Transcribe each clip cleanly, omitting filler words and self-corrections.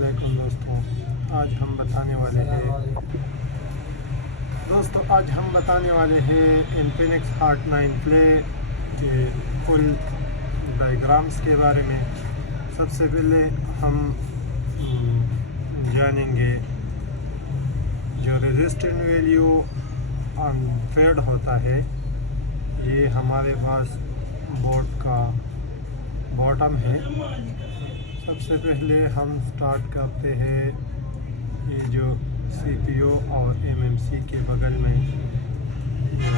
अस्सलामुअलैकुम दोस्तों, आज हम बताने वाले हैं इन्फिनिक्स हॉट 9 प्ले के फुल डायग्राम्स के बारे में। सबसे पहले हम जानेंगे जो रेजिस्टेंट वैल्यू अनफेड होता है। ये हमारे पास बोर्ड का बॉटम है। सबसे पहले हम स्टार्ट करते हैं ये जो CPU और MMC के बगल में जो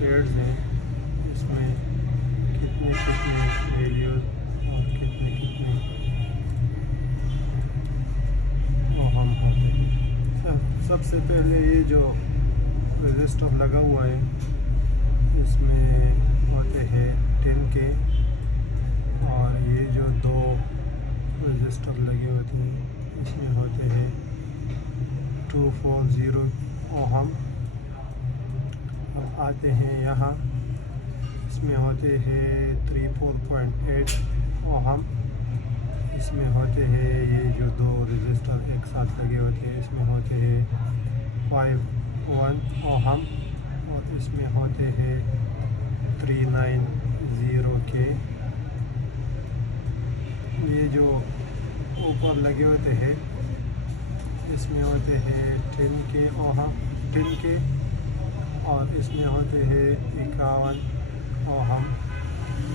पेड्स हैं, इसमें कितने वैल्यूज और कितने ओहम होते हैं। सबसे पहले ये जो रजिस्टर लगा हुआ है, इसमें होते हैं 10 के, और ये जो दो रजिस्टर लगे होते हैं इसमें होते हैं 240 ओहम। अब आते हैं यहाँ, इसमें होते हैं 34.8 ओहम। इसमें होते हैं ये जो दो रजिस्टर एक साथ लगे होते हैं, इसमें होते हैं 51 ओहम, और इसमें होते हैं 390 के। ये जो ऊपर लगे होते हैं इसमें होते हैं 10 के ओहम, 10 के, और इसमें होते हैं 51 ओहम।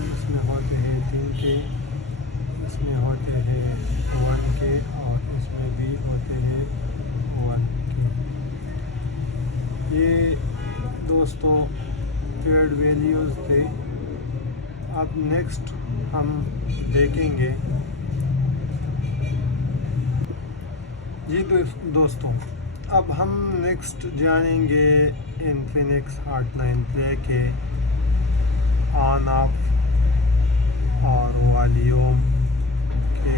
इसमें होते हैं 3 के, इसमें होते हैं 1 के, और इसमें भी होते हैं 1 के। ये दोस्तों पेड वैल्यूज़ थे। अब नेक्स्ट हम देखेंगे जी दोस्तों, अब हम नेक्स्ट जानेंगे इन्फिनिक्स हॉट 9 प्ले के ऑन ऑफ और वॉल्यूम के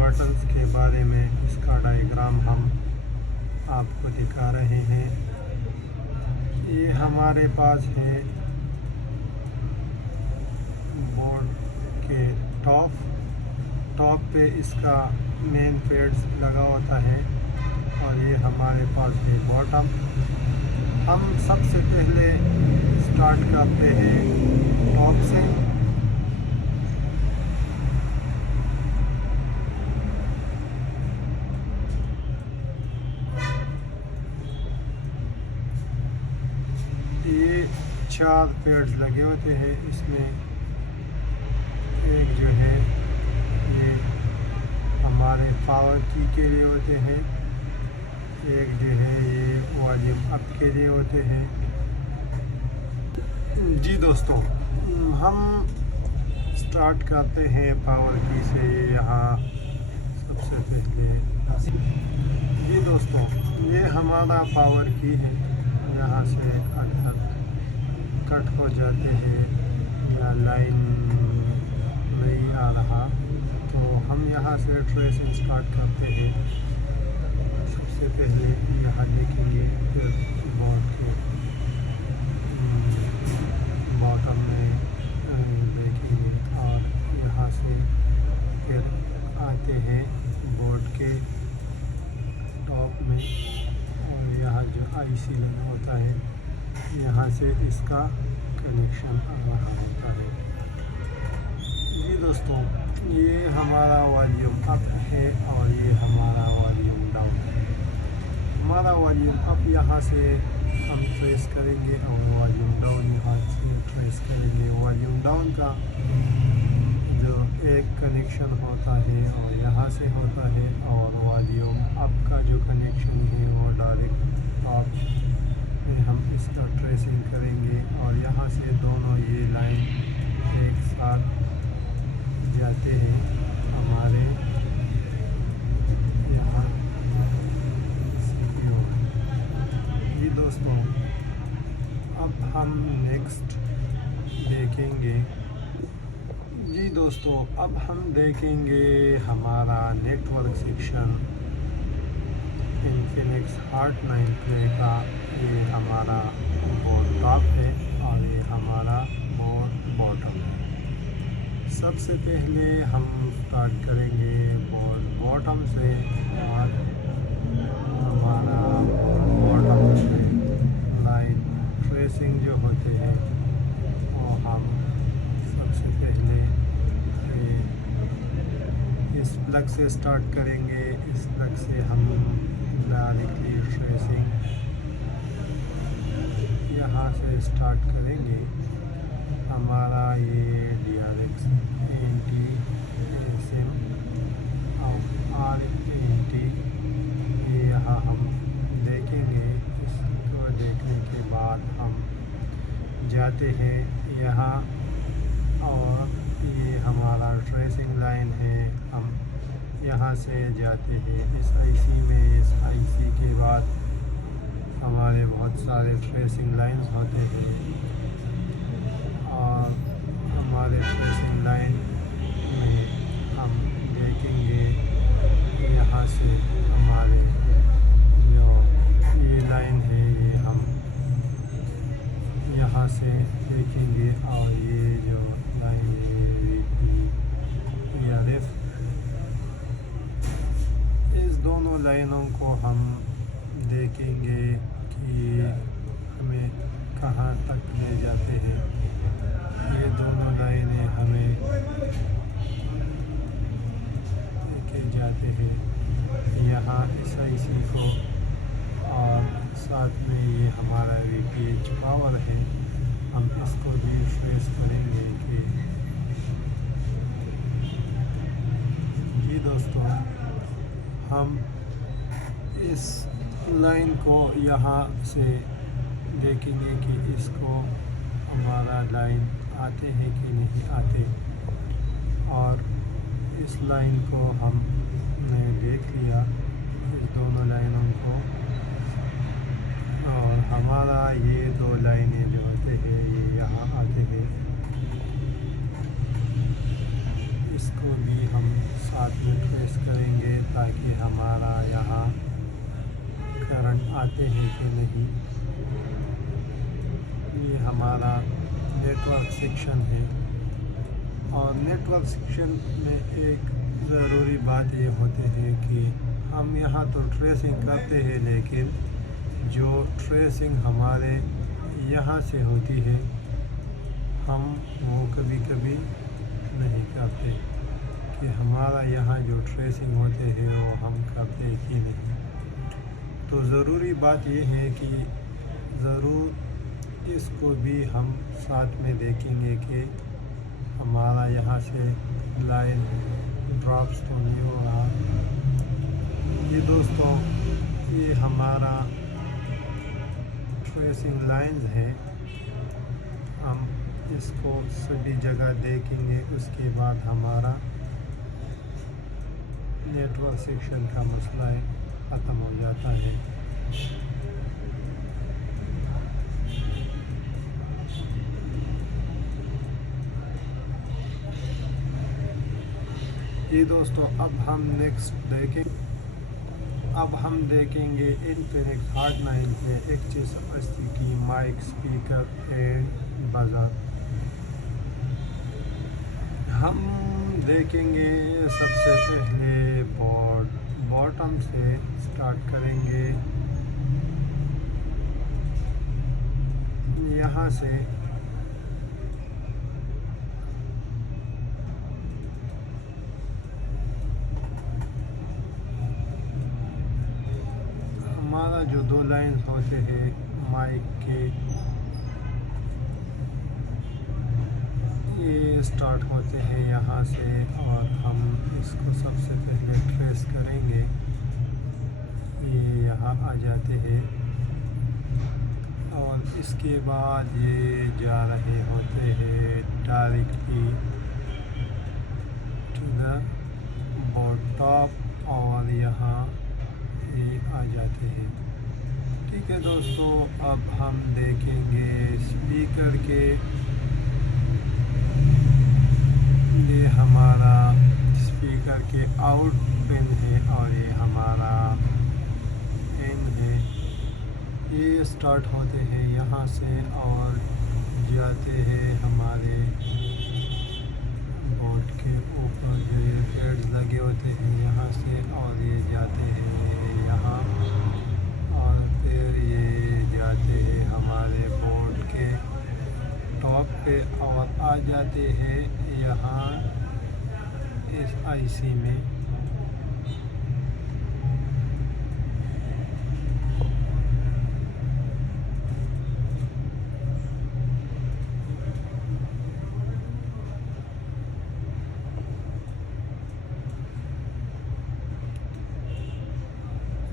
बटन्स के बारे में। इसका डायग्राम हम आपको दिखा रहे हैं। ये हमारे पास है बोर्ड के टॉप पे इसका मेन पेड्स लगा होता है, और ये हमारे पास है बॉटम। हम सबसे पहले स्टार्ट करते हैं टॉप से। ये 4 पेड्स लगे होते हैं। इसमें एक जो है ये हमारे पावर की के लिए होते हैं, एक जो है ये वॉल्यूम अप के लिए होते हैं। जी दोस्तों, हम स्टार्ट करते हैं पावर की से। यहाँ सबसे पहले जी दोस्तों, ये हमारा पावर की है। यहाँ से अगर कट हो जाते हैं या लाइन नहीं आ रहा, तो हम यहाँ से ट्रेसिंग स्टार्ट करते हैं। सबसे पहले यहाँ देखेंगे, फिर बोर्ड के बॉटम में देखेंगे, और यहाँ से फिर आते हैं बोर्ड के टॉप में, और यहाँ जो IC लगा होता है, यहाँ से इसका कनेक्शन आ रहा होता है। जी दोस्तों, ये हमारा वॉल्यूम अप है और ये हमारा वॉल्यूम डाउन है। हमारा वॉल्यूम अप यहाँ से हम ट्रेस करेंगे, और वॉल्यूम डाउन यहाँ से ट्रेस करेंगे। वॉल्यूम डाउन का जो एक कनेक्शन होता है और यहाँ से होता है, और वॉल्यूम अप का जो कनेक्शन है वो डायरेक्ट ऑफ हम इसका ट्रेसिंग करेंगे, और यहाँ से दोनों ये लाइन एक साथ जाते हैं हमारे यहाँ CPU। जी दोस्तों, अब हम नेक्स्ट देखेंगे। जी दोस्तों, अब हम देखेंगे हमारा network section Infinix hot 9 play का। ये हमारा बोर्ड टॉप है और ये हमारा बोर्ड बॉटम है। सबसे पहले हम स्टार्ट करेंगे बोर्ड बॉटम बॉटम से और हमारा बॉटम से लाइन ट्रेसिंग जो होते हैं वो हम सबसे पहले इस प्लग से स्टार्ट करेंगे। इस प्लग से हम डायरेक्टली ट्रेसिंग यहाँ से स्टार्ट करेंगे। हमारा ये DRX ANT ASM और RANT ये यहाँ हम देखेंगे। इसको देखने के बाद हम जाते हैं यहाँ और ये हमारा ट्रेसिंग लाइन है। हम यहाँ से जाते हैं इस IC में। इस IC के बाद हमारे बहुत सारे ट्रेसिंग लाइंस होते हैं और हमारे ट्रेसिंग लाइन में हम देखेंगे यहाँ से हमारे जो ये लाइन है ये हम यहाँ से देखेंगे और ये जो लाइन है VP इस दोनों लाइनों को हम देखेंगे कि हमें कहाँ तक ले जाते हैं। ये दोनों लाइनें हमें लेके जाते हैं यहाँ इस IC को और साथ में ये हमारा VPH पावर है। हम इसको भी ट्रेस करेंगे कि जी दोस्तों हम इस लाइन को यहाँ से देखेंगे कि इसको हमारा लाइन आते हैं कि नहीं आते और इस लाइन को हमने देख लिया इस दोनों लाइनों को और हमारा ये दो लाइनें जो होते हैं ये यहाँ आते हैं। इसको भी हम साथ में ट्रेस करेंगे ताकि हमारा यहाँ करंट आते हैं कि नहीं। ये हमारा नेटवर्क सेक्शन है और नेटवर्क सेक्शन में एक ज़रूरी बात ये होती है कि हम यहाँ तो ट्रेसिंग करते हैं लेकिन जो ट्रेसिंग हमारे यहाँ से होती है हम वो कभी कभी नहीं करते कि हमारा यहाँ जो ट्रेसिंग होते हैं वो हम करते ही नहीं। तो ज़रूरी बात ये है कि ज़रूर इसको भी हम साथ में देखेंगे कि हमारा यहाँ से लाइन ड्रॉप्स तो नहीं हो रहा। ये दोस्तों ये हमारा ट्रेसिंग लाइंस हैं। हम इसको सभी जगह देखेंगे उसके बाद हमारा नेटवर्क सेक्शन का मसला ख़त्म हो जाता है। ये दोस्तों अब हम देखेंगे इनफिनिक्स हॉट 9 पे 180 की माइक स्पीकर एंड बजर। हम देखेंगे सबसे पहले बॉटम से स्टार्ट करेंगे। यहाँ से हमारा जो दो लाइंस होते हैं माइक के ये स्टार्ट होते हैं यहाँ से और हम इसको सबसे पहले ट्रेस करेंगे। ये यहाँ आ जाते हैं और इसके बाद ये जा रहे होते हैं directly to the board top और यहाँ ये आ जाते हैं। ठीक है दोस्तों, अब हम देखेंगे स्पीकर के। ये हमारा स्पीकर के आउट पिन है और ये हमारा इन है। ये स्टार्ट होते हैं यहाँ से और जाते हैं हमारे बोर्ड के ऊपर जो ये पेड्स लगे होते हैं यहाँ यहाँ से और ये जाते हैं यहाँ और फिर ये जाते हैं हमारे बोर्ड के टॉप पे और आ जाते हैं यहाँ इस आईसी में।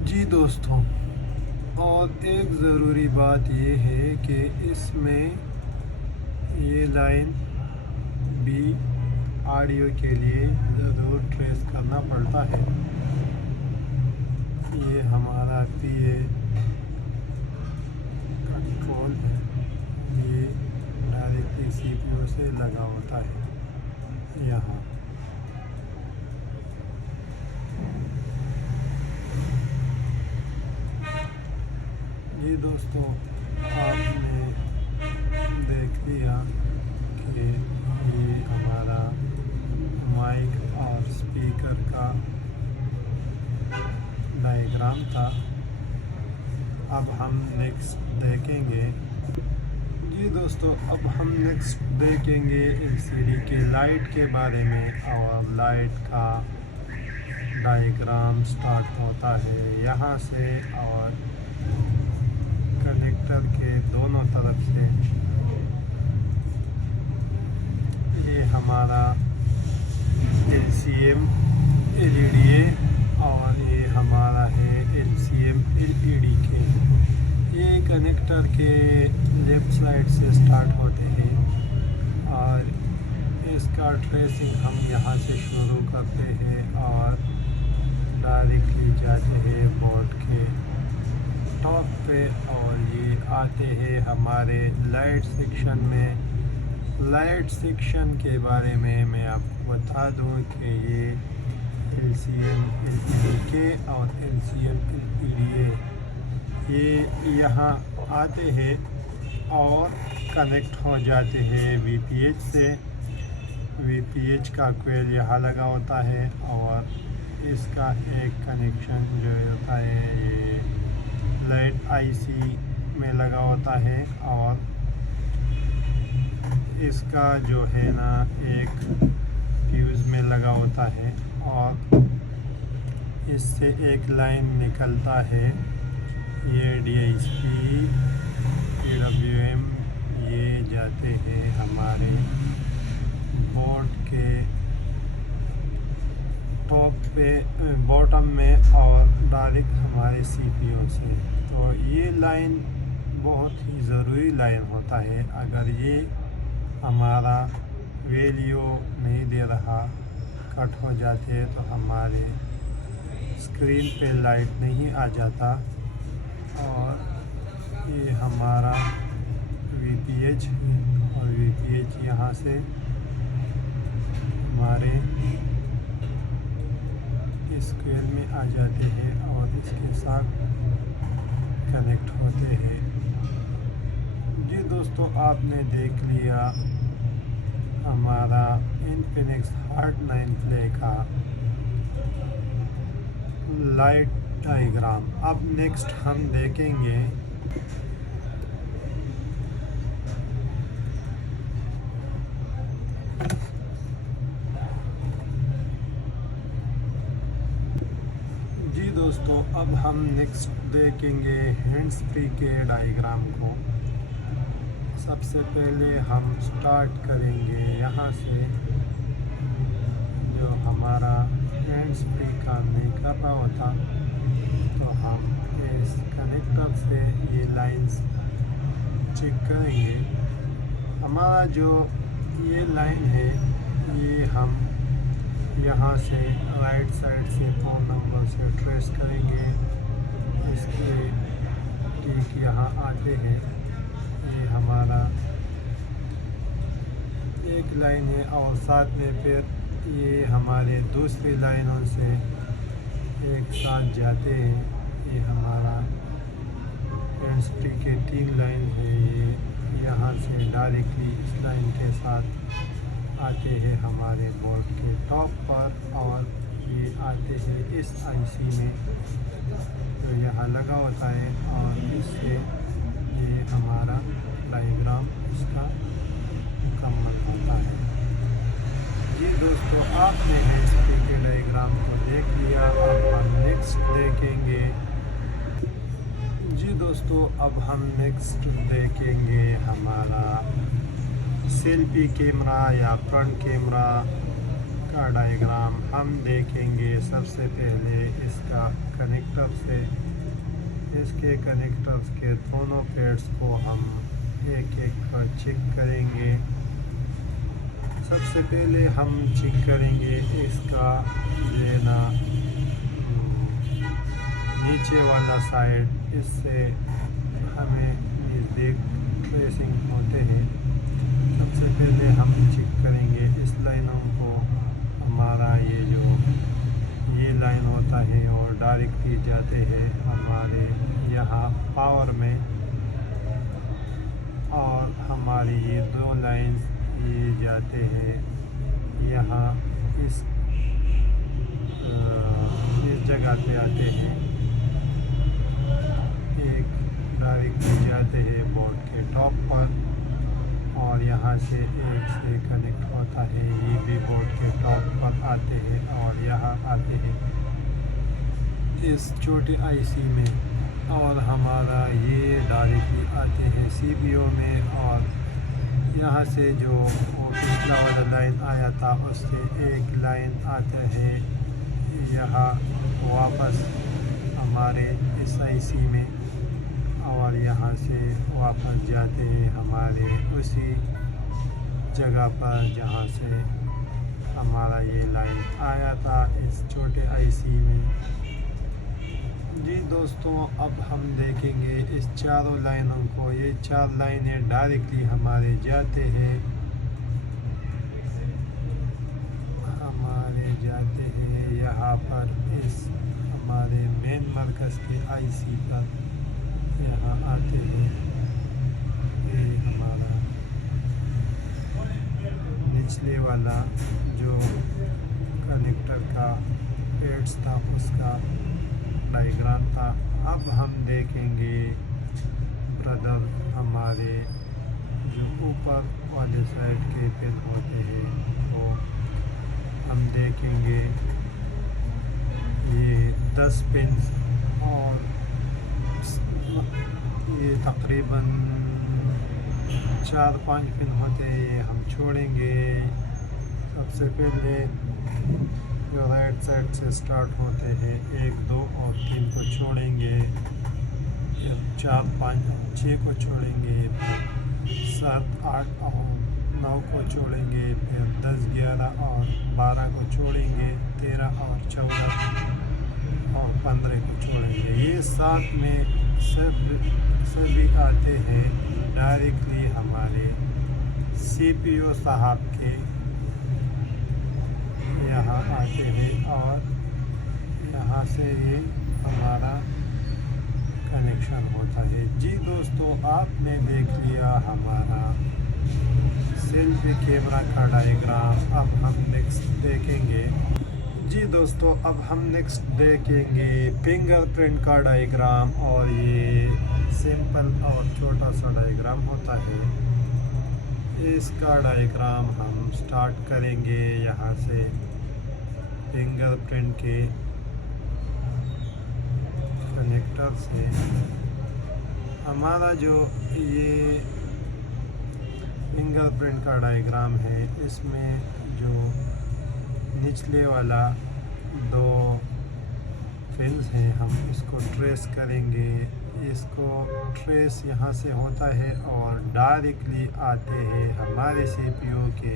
जी दोस्तों, और एक ज़रूरी बात ये है कि इसमें ये लाइन भी ऑडियो के लिए ज़रूर ट्रेस करना पड़ता है। ये हमारा PA कंट्रोल है, ये डायरेक्टली CPU से लगा होता है यहाँ। ये दोस्तों, आपने देख लिया कि ये हमारा माइक और स्पीकर का डायग्राम था। अब हम नेक्स्ट देखेंगे। जी दोस्तों, अब हम नेक्स्ट देखेंगे LCD के लाइट के बारे में। और लाइट का डायग्राम स्टार्ट होता है यहाँ से और कनेक्टर के दोनों तरफ से। ये हमारा LCM LED है और ये हमारा है LCM LED के। ये कनेक्टर के लेफ्ट साइड से स्टार्ट होते हैं और इसका ट्रेसिंग हम यहाँ से शुरू करते हैं और डायरेक्टली जाते हैं बोर्ड के टॉप पे। और ये आते हैं हमारे लाइट सेक्शन में। लाइट सेक्शन के बारे में मैं आपको बता दूं कि ये LCM LED के और LCM LED ये यहाँ आते हैं और कनेक्ट हो जाते हैं VPH से। VPH का कोयल यहाँ लगा होता है और इसका एक कनेक्शन जो होता है ये लाइट IC में लगा होता है और इसका जो है ना एक फ्यूज़ में लगा होता है और इससे एक लाइन निकलता है। ये DSP PWM ये जाते हैं हमारे बोर्ड के टॉप पे बॉटम में और डायरेक्ट हमारे CPU से। तो ये लाइन बहुत ही ज़रूरी लाइन होता है। अगर ये हमारा वैल्यू नहीं दे रहा, कट हो जाते हैं तो हमारे स्क्रीन पे लाइट नहीं आ जाता। और ये हमारा VPH और VPH यहाँ से हमारे स्क्वायर में आ जाते हैं और इसके साथ कनेक्ट होते हैं। जी दोस्तों, आपने देख लिया हमारा इन्फिनिक्स हार्ट 9 प्ले का लाइट डायग्राम। अब नेक्स्ट हम देखेंगे दोस्तों, अब हम नेक्स्ट देखेंगे हैंड्स फ्री के डायग्राम को। सबसे पहले हम स्टार्ट करेंगे यहाँ से। जो हमारा हैंड्स फ्री काम नहीं कर रहा होता तो हम इस कनेक्टर से ये लाइंस चेक करेंगे। हमारा जो ये लाइन है ये हम यहाँ से राइट साइड से फ़ोन नंबर से ट्रेस करेंगे। इसके ठीक यहाँ आते हैं। ये हमारा एक लाइन है और साथ में फिर ये हमारे दूसरी लाइनों से एक साथ जाते हैं। ये हमारा एनएसटी के 3 लाइन है। ये यहाँ से डायरेक्टली इस लाइन के साथ आते हैं हमारे बोर्ड के टॉप पर और ये आते हैं इस आईसी में, जो यहाँ लगा होता है, और इससे ये हमारा डायग्राम इसका मुकम्मल होता है। जी दोस्तों, आपने HP के डायग्राम को देख लिया। अब हम नेक्स्ट देखेंगे। जी दोस्तों, अब हम नेक्स्ट देखेंगे हमारा सेल्फी कैमरा या फ्रंट कैमरा का डायग्राम हम देखेंगे। सबसे पहले इसका कनेक्टर से, इसके कनेक्टर्स के दोनों पेड्स को हम एक एक पर चेक करेंगे। सबसे पहले हम चेक करेंगे इसका लेना नीचे वाला साइड, इससे हमें नज़दीक ट्रेसिंग होते हैं। सबसे पहले हम चेक करेंगे इस लाइनों को। हमारा ये लाइन होता है और डायरेक्टली जाते हैं हमारे यहाँ पावर में, और हमारी ये दो लाइंस ये जाते हैं यहाँ इस जगह पे आते हैं। एक डायरेक्टली जाते हैं बोर्ड के टॉप पर, और यहाँ से एक से कनेक्ट होता है, ये भी बोर्ड के टॉप पर आते हैं, और यहाँ आते हैं इस छोटी आईसी में, और हमारा ये डायरेक्टली आते हैं CPU में। और यहाँ से जो वो पिछला वाला लाइन आया था उससे एक लाइन आता है यहाँ वापस हमारे इस आईसी में, और यहाँ से वापस जाते हैं हमारे उसी जगह पर जहाँ से हमारा ये लाइन आया था इस छोटे आईसी में। जी दोस्तों, अब हम देखेंगे इस चारों लाइनों को। ये 4 लाइनें डायरेक्टली हमारे जाते हैं यहाँ पर इस हमारे मेन मरकज़ के आईसी पर यहाँ आते हैं। ये हमारा निचले वाला जो कनेक्टर का पेड्स था उसका डायग्राम था। अब हम देखेंगे ब्रदर हमारे जो ऊपर वाले साइड के पिन होते हैं, तो हम देखेंगे ये 10 पिन, और ये तकरीबन 4-5 पिन होते हैं, ये हम छोड़ेंगे। सबसे पहले जो राइट साइड से स्टार्ट होते हैं 1, 2 और 3 को छोड़ेंगे, फिर 4, 5, 6 को छोड़ेंगे, फिर 7, 8 और 9 को छोड़ेंगे, फिर 10, 11 और 12 को छोड़ेंगे, 13 और 14 और 15 को छोड़ेंगे। ये साथ में सभी आते हैं डायरेक्टली हमारे CPU साहब के यहाँ आते हैं, और यहाँ से ये हमारा कनेक्शन होता है। जी दोस्तों, आपने देख लिया हमारा सेल्फी कैमरा का डायग्राम। अब हम नेक्स्ट देखेंगे। जी दोस्तों, अब हम नेक्स्ट देखेंगे फिंगरप्रिंट का डायग्राम, और ये सिंपल और छोटा सा डायग्राम होता है। इसका डायग्राम हम स्टार्ट करेंगे यहाँ से फिंगरप्रिंट के कनेक्टर से। हमारा जो ये फिंगरप्रिंट का डायग्राम है, इसमें जो निचले वाला 2 पिन्स हैं हम इसको ट्रेस करेंगे। इसको ट्रेस यहाँ से होता है और डायरेक्टली आते हैं हमारे CPU के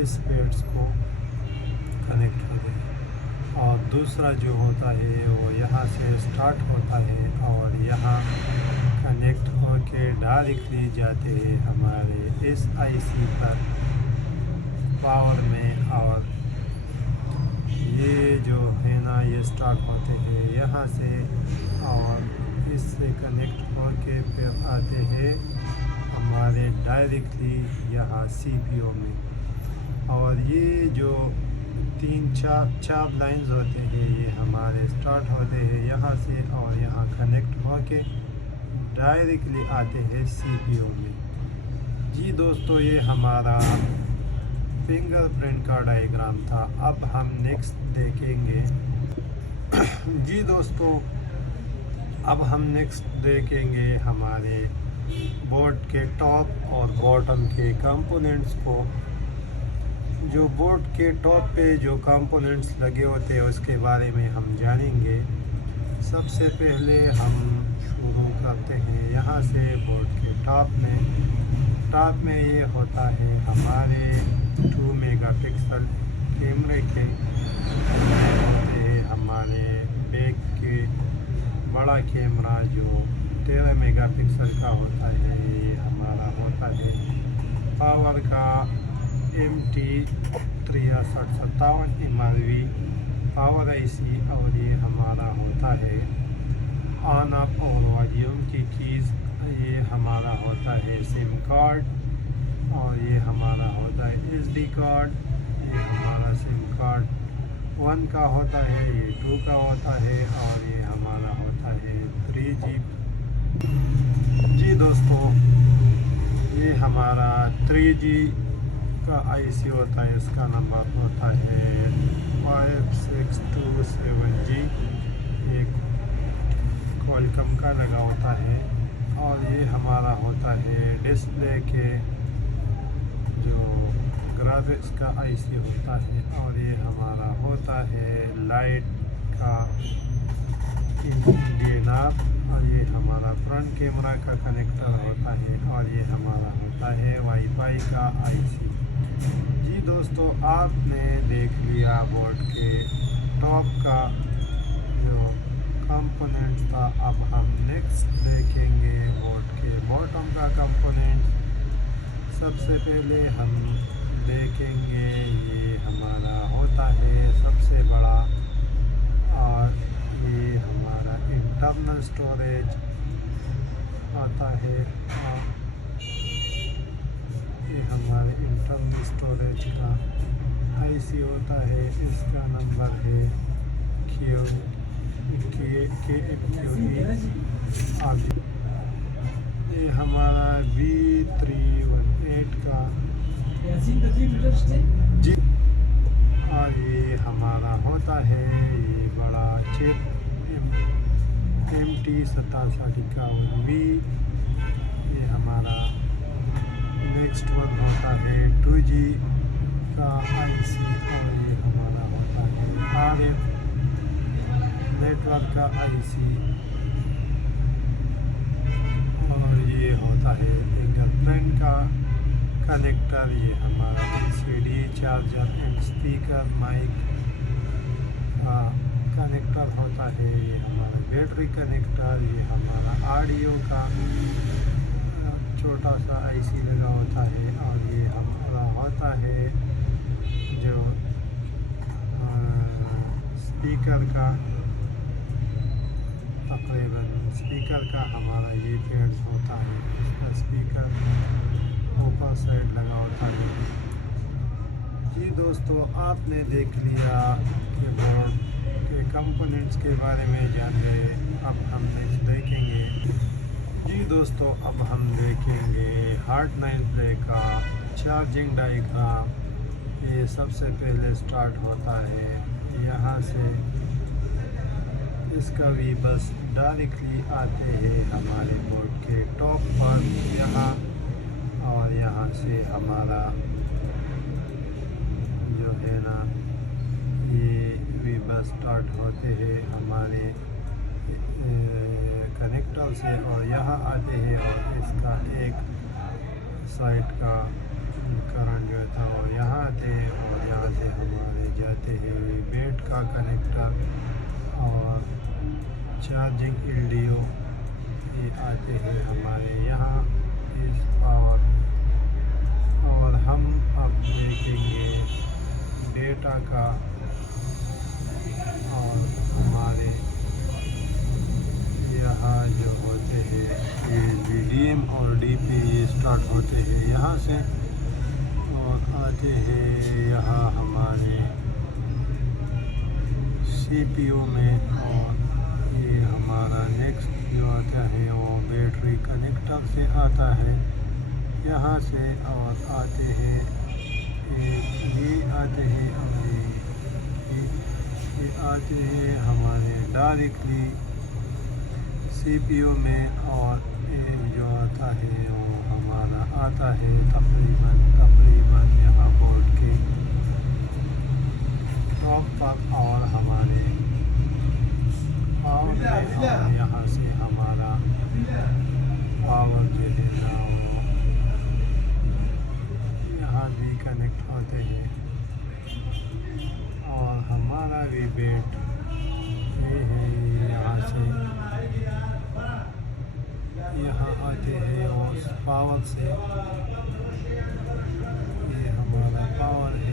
इस पेड्स को कनेक्ट होते हैं, और दूसरा जो होता है वो यहाँ से स्टार्ट होता है और यहाँ कनेक्ट होके डायरेक्टली जाते हैं हमारे इस आईसी पर पावर में। और ये जो है ना, ये स्टार्ट होते हैं यहाँ से और इससे कनेक्ट होके फिर आते हैं हमारे डायरेक्टली यहाँ CPU में। और ये जो चार लाइंस होते हैं, ये हमारे स्टार्ट होते हैं यहाँ से और यहाँ कनेक्ट होके डायरेक्टली आते हैं CPU में। जी दोस्तों, ये हमारा फिंगरप्रिंट का डायग्राम था। अब हम नेक्स्ट देखेंगे जी दोस्तों, अब हम नेक्स्ट देखेंगे हमारे बोर्ड के टॉप और बॉटम के कंपोनेंट्स को। जो बोर्ड के टॉप पे जो कंपोनेंट्स लगे होते हैं उसके बारे में हम जानेंगे। सबसे पहले हम शुरू करते हैं यहाँ से बोर्ड के टॉप में ये होता है हमारे 2 मेगापिक्सल कैमरे के होते हैं, हमारे बैक के बड़ा कैमरा जो 13 मेगापिक्सल का होता है, ये हमारा होता है पावर का MT 6357 MRV पावर IC, और ये हमारा होता है ऑन ऑफ और वॉल्यूम की कीज़, ये हमारा होता है सिम कार्ड, और ये हमारा होता है SD कार्ड। ये हमारा सिम कार्ड 1 का होता है, ये 2 का होता है, और ये हमारा होता है 3G। जी दोस्तों, ये हमारा 3G का IC होता है, इसका नंबर होता है 5627G, एक क्वालकॉम का लगा होता है। और ये हमारा होता है डिस्प्ले के जो ग्राफिक्स का IC होता है, और ये हमारा होता है लाइट का DNR, और ये हमारा फ्रंट कैमरा का कनेक्टर होता है, और ये हमारा होता है वाईफाई का IC। जी दोस्तों, आपने देख लिया बोर्ड के टॉप का जो कंपोनेंट था। अब हम नेक्स्ट देखेंगे बोर्ड के बॉटम का कंपोनेंट। सबसे पहले हम देखेंगे ये हमारा होता है सबसे बड़ा, और ये हमारा इंटरनल स्टोरेज आता है, और ये हमारे इंटरनल स्टोरेज का IC होता है, इसका नंबर है आगे। ये हमारा B318 का जी, और ये हमारा होता है ये बड़ा चिप MT 6751V। ये हमारा नेक्स्ट वन होता है 2G का IC, और ये हमारा होता है RF नेटवर्क का IC, और ये होता है फिंगरप्रिंट का कनेक्टर। ये हमारा LCD charger and speaker mic का कनेक्टर होता है। ये हमारा बैटरी कनेक्टर, ये हमारा ऑडियो का छोटा सा IC लगा होता है, और ये हमारा होता है जो स्पीकर का तकरीबन स्पीकर का हमारा ये पेड्स होता है, इसका स्पीकर ऊपर साइड लगा होता है। जी दोस्तों, आपने देख लिया कि बोर्ड के कंपोनेंट्स के बारे में जान गए। अब हम नेक्स्ट देखेंगे जी दोस्तों, अब हम देखेंगे हार्ड 9 प्ले का चार्जिंग डायग्राम। ये सबसे पहले स्टार्ट होता है यहाँ से, इसका भी बस डायरेक्टली आते हैं हमारे बोर्ड के टॉप पर यहाँ, और यहाँ से हमारा जो है ना ये भी बस स्टार्ट होते हैं हमारे कनेक्टर से, और यहाँ आते हैं, और इसका एक साइड का करंट जो था और यहाँ आते हैं, और यहाँ से हमारे जाते हैं बैट का कनेक्टर और चार्जिंग LDO, ये आते हैं हमारे यहाँ इस पावर। और हम अब देखेंगे डेटा का, और हमारे यहाँ जो होते हैं ये DDM और DP ये स्टार्ट होते हैं यहाँ से, और आते हैं यहाँ हमारे CPU میں, اور یہ ہمارا نیکسٹ جو آتا ہے وہ بیٹری کنیکٹر سے آتا ہے یہاں سے. اور آتے ہیں یہ آتے ہیں یہ آتے ہیں ہمارے ڈائریکٹلی CPU میں, اور ایک جو آتا ہے وہ ہمارا آتا ہے تقریباً یہاں بورڈ کے ٹاپ پر, اور ہمارے پاور میں, اور یہاں سے ہمارا پاور جو ہے نا وہ یہاں بھی کنیکٹ ہوتے ہیں. اور ہمارا بھی بیٹ یہ ہے, یہاں سے یہاں آتے ہیں اور پاور سے, یہ ہمارا پاور ہے.